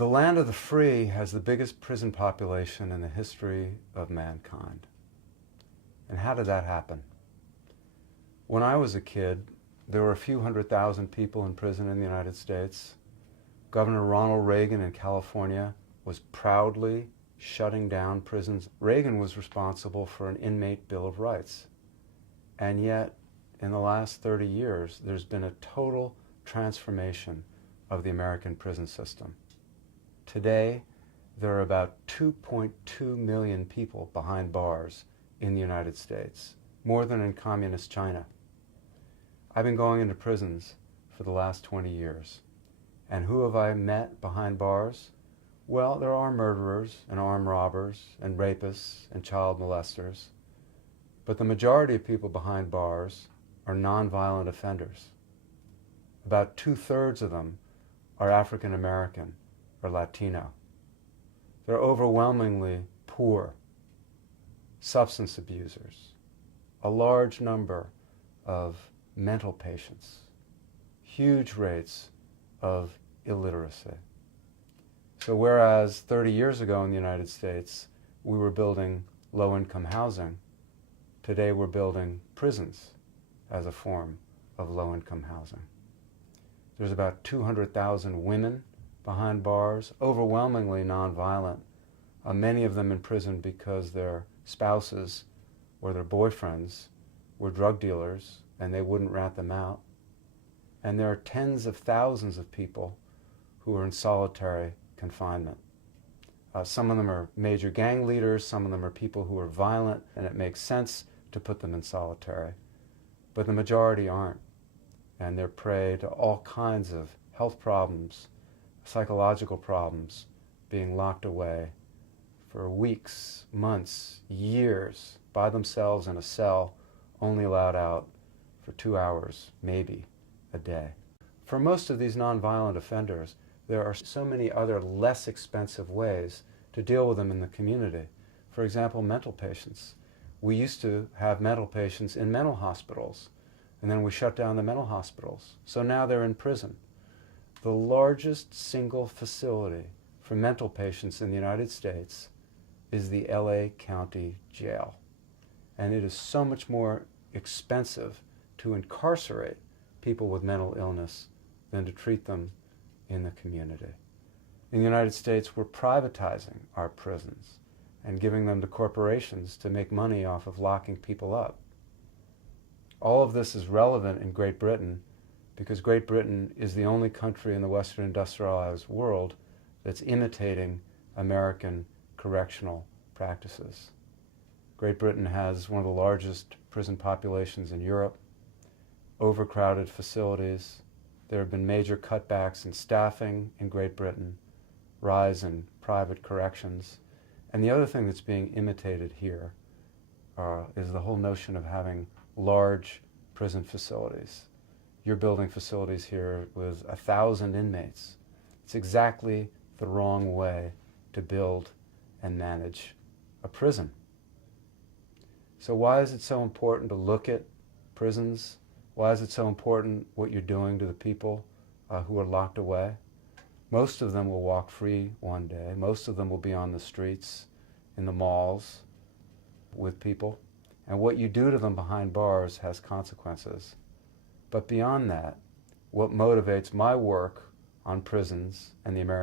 The land of the free has the biggest prison population in the history of mankind. And how did that happen? When I was a kid, there were a few 100,000 people in prison in the United States. Governor Ronald Reagan in California was proudly shutting down prisons. Reagan was responsible for an inmate Bill of Rights. And yet, in the last 30 years, there's been a total transformation of the American prison system. Today, there are about 2.2 million people behind bars in the United States, more than in communist China. I've been going into prisons for the last 20 years. And who have I met behind bars? Well, there are murderers and armed robbers and rapists and child molesters. But the majority of people behind bars are nonviolent offenders. About 2/3 of them are African American or Latino. They're overwhelmingly poor, substance abusers, a large number of mental patients, huge rates of illiteracy. So whereas 30 years ago in the United States we were building low-income housing, today we're building prisons as a form of low-income housing. There's about 200,000 women behind bars, overwhelmingly nonviolent, many of them in prison because their spouses or their boyfriends were drug dealers and they wouldn't rat them out. And there are tens of thousands of people who are in solitary confinement. Some of them are major gang leaders, some of them are people who are violent, and it makes sense to put them in solitary. But the majority aren't, and they're prey to all kinds of health problems, psychological problems, being locked away for weeks, months, years, by themselves in a cell, only allowed out for 2 hours, maybe, a day. For most of these nonviolent offenders, there are so many other less expensive ways to deal with them in the community. For example, mental patients. We used to have mental patients in mental hospitals, and then we shut down the mental hospitals. So now they're in prison. The largest single facility for mental patients in the United States is the LA County Jail. And it is so much more expensive to incarcerate people with mental illness than to treat them in the community. In the United States, we're privatizing our prisons and giving them to corporations to make money off of locking people up. All of this is relevant in Great Britain because Great Britain is the only country in the Western industrialized world that's imitating American correctional practices. Great Britain has one of the largest prison populations in Europe, overcrowded facilities. There have been major cutbacks in staffing in Great Britain, rise in private corrections. And the other thing that's being imitated here is the whole notion of having large prison facilities. You're building facilities here with 1,000 inmates. It's exactly the wrong way to build and manage a prison. So why is it so important to look at prisons? Why is it so important what you're doing to the people who are locked away? Most of them will walk free one day. Most of them will be on the streets, in the malls, with people. And what you do to them behind bars has consequences. But beyond that, what motivates my work on prisons and the American